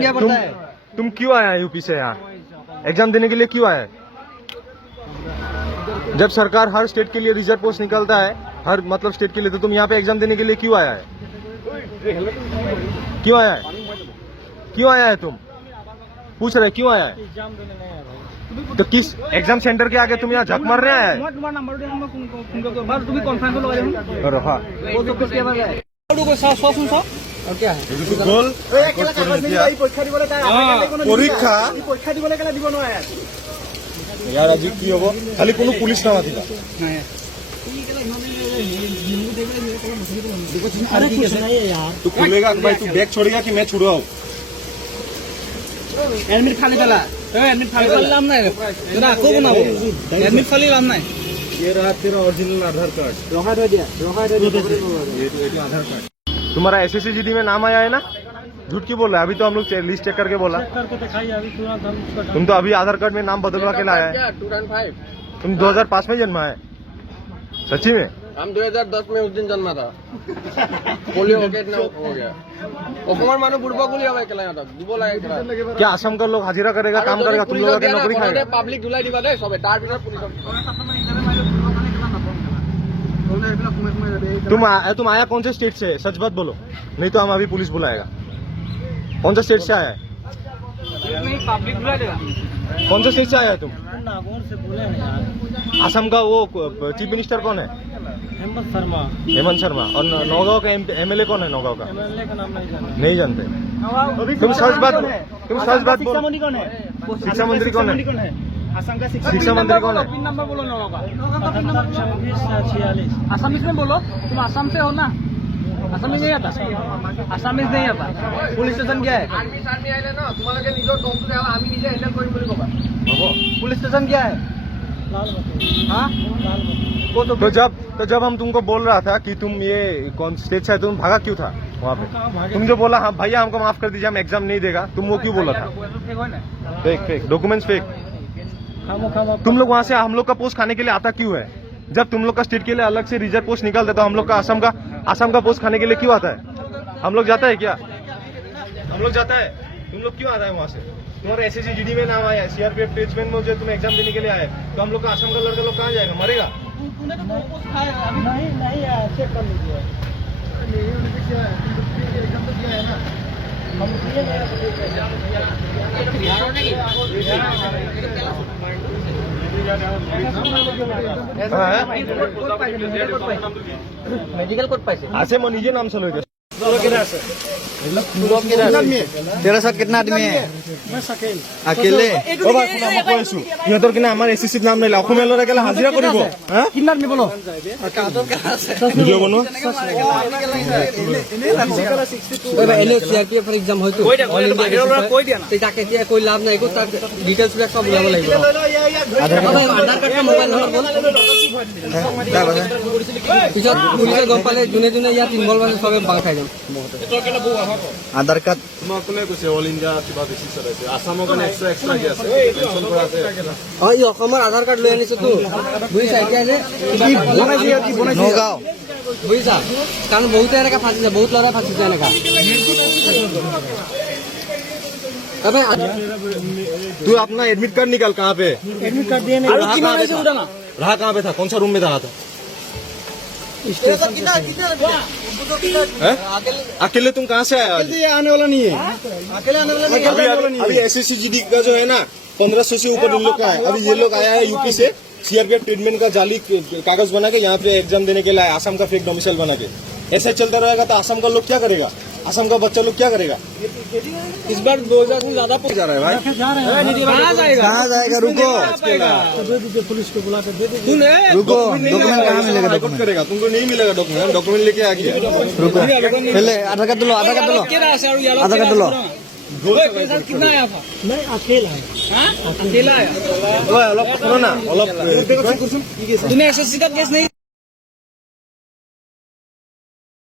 क्या पड़ता है? तुम क्यों आया है यूपी से यहाँ एग्जाम देने के लिए? क्यों आया है? जब सरकार हर स्टेट के लिए रिजर्व पोस्ट निकलता है, हर मतलब स्टेट के लिए, तो तुम यहाँ पे एग्जाम देने के लिए क्यों आया है? क्यों आया है? क्यों आया है? तुम पूछ रहे क्यों आया है? तो किस एग्जाम सेंटर के आगे तुम यहाँ झक मारने आया है? क्या है? পরীক্ষা यार आज की হবো খালি কোনো পুলিশ না মাতিবা अरे कुछ नहीं है यार। तू खुलेगा भाई, तू बैग छोड़ेगा कि मैं छुड़ाऊं? एडमिट खाली वाला एडमिट खाली लाम नाही ना को ना एडमिट खाली लाम नाही। ये रहा तेरा ओरिजिनल आधार कार्ड। रोहा दे दिया ये तो आधार कार्ड। तुम्हारा SSCGD में नाम आया है ना? झूठ क्यों बोल रहा है? अभी तो हम लोग लिस्ट चेक करके बोला। तुम तो अभी आधार कार्ड में नाम बदलवा के लाया है। 2005 तुम 2005 में जन्मा है? सच्ची में? हम 2010 में उस दिन जन्मा था। पोलियो हो गया অসমৰ মানুহ বুঢ়বা গুলি হবে কেলা এটা দিব লাগে কেলা। क्या असम का लोग हाजिरा करेगा, काम करेगा, तुम लोगों की नौकरी खाएगा? পাব্লিক ধুলাই দিবা দে সবে তাৰ ভিতৰত পুলিচ तुम आया कौन से स्टेट से? सच बात बोलो, नहीं तो हम अभी पुलिस बुलाएगा। कौन सा स्टेट से आया है? पब्लिक बुला देगा। कौन से स्टेट से आया है तुम? नागौर से बोले ना यार। असम का वो चीफ मिनिस्टर कौन है? हेमंत शर्मा। हेमंत शर्मा। और नौगांव का MLA कौन है? नौगांव का एमएलए का नाम नहीं जानते। तुम सच बात बोलो। शिक्षा मंत्री कौन है? शिक्षा मंत्री कौन है? असम का शिक्षा मंत्री कौन है? पिन नंबर बोलो लोगों का। असमीज में बोलो, तुम असम से हो ना? असमीज नहीं आता? असमीज नहीं आता। पुलिस स्टेशन क्या है? আৰ্মি আইলে ন তোমালোকে নিজৰ দমটো দেৱা আমি নিজে হেন্ডেল কৰিম বুলি ক'বা। पुलिस स्टेशन क्या है? हाँ? तो जब हम तुमको बोल रहा था कि तुम ये कौन स्टेट से है, तुम भागा क्यों था वहाँ पे? तुम जो बोला हाँ भैया हमको माफ कर दीजिए, हम एग्जाम नहीं देगा, तुम वो क्यों बोला था? Fake documents fake. तुम लोग वहाँ से हम लोग का पोस्ट खाने के लिए आता क्यों है? जब तुम लोग का स्टेट के लिए अलग से रिजर्व पोस्ट निकलता है तो हम लोग का असम का पोस्ट खाने के लिए क्यों आता है? हम लोग जाता है क्या? हम लोग जाता है? तुम लोग क्यों आता है वहाँ से? तुम्हारा SSCGD में नाम आया है, CRPF ट्रेचमेंट में जो तुम एग्जाम देने के लिए आए, तो हम लोग का असम का लड़का लोग कहाँ जाएगा? मरेगा? नहीं यार, चेक कर लीजिए। मेडिकल कोड पाइसे आसे मैं निजे नाम से लोगे। तेरा साथ कितना आदमी है? अकेले সিহঁতৰ কিনা আমাৰ SSCত নাম নাইলা অসমীয়া ল'ৰা কেলা হাজিৰা কৰিব হা कितना आदमी बोलो? ভিডিঅ' বনোৱা এনে CRPF এক্সাম হয়তো অল ইন্ডিয়া তাকে এতিয়া কৈ লাভ নাই, তাৰ ডিটেইলছ বিলাক সব ওলাব লাগিব। আধাৰ কাৰ্ড মোবাইল নম্বৰ বল পিছত পুলিচে গম পালে যোনে যোনে ইয়াত ইনভলভ আছে সবে বাং খাই যাম। आधार कार्ड তোমাক কোনে কৈছে অল ইণ্ডিয়া কিবা বেছি চলাইছে? আসামৰ কাৰণে এক্সট্ৰা কি আছে? টেনচন কৰা আছে। এই অসমৰ আধাৰ কাৰ্ড লৈ আনিছো তো বুজিছা? এতিয়া যে नौगांव বুজিছা, কাৰণ বহুতে এনেকা ফাঁচিছে, বহুত ল'ৰা ফাঁচিছে এনেকা। तू अपना एडमिट कार्ड निकाल। कहाँ पे एडमिट कार्ड दिए नहीं। रहा कहाँ पे था? कौन सा रूम में रहा था? अकेले तुम कहाँ से आया? आने वाला नहीं है। अकेले आने वाला नहीं है। अभी SSCGD का जो है ना 1500 से ऊपर इन लोग का है। अभी ये लोग आया है यूपी से, CRPF ट्रीटमेंट का जाली कागज बना के यहाँ पे एग्जाम देने के लिए आया, असम का फेक डोमिसाइल बना के। ऐसा चलता रहेगा तो असम का लोग क्या करेगा? असम का बच्चा लोग क्या करेगा? इस बार 2000 से ज्यादा जा रहा है भाई। कहाँ जाएगा? रुको पुलिस को बुला कर दे दे। रुको, डॉक्यूमेंट कहाँ मिलेगा? डॉक्यूमेंट करेगा तुमको नहीं मिलेगा डॉक्यूमेंट। डॉक्यूमेंट लेके आ गया। रुको पहले आधार कार्ड लो। आधार कार्ड लो। आधार कार्ड लो। कितना आया था? मैं अकेला है। अकेला आया? অলপ শুনো না, অলপ तूने SSC का केस नहीं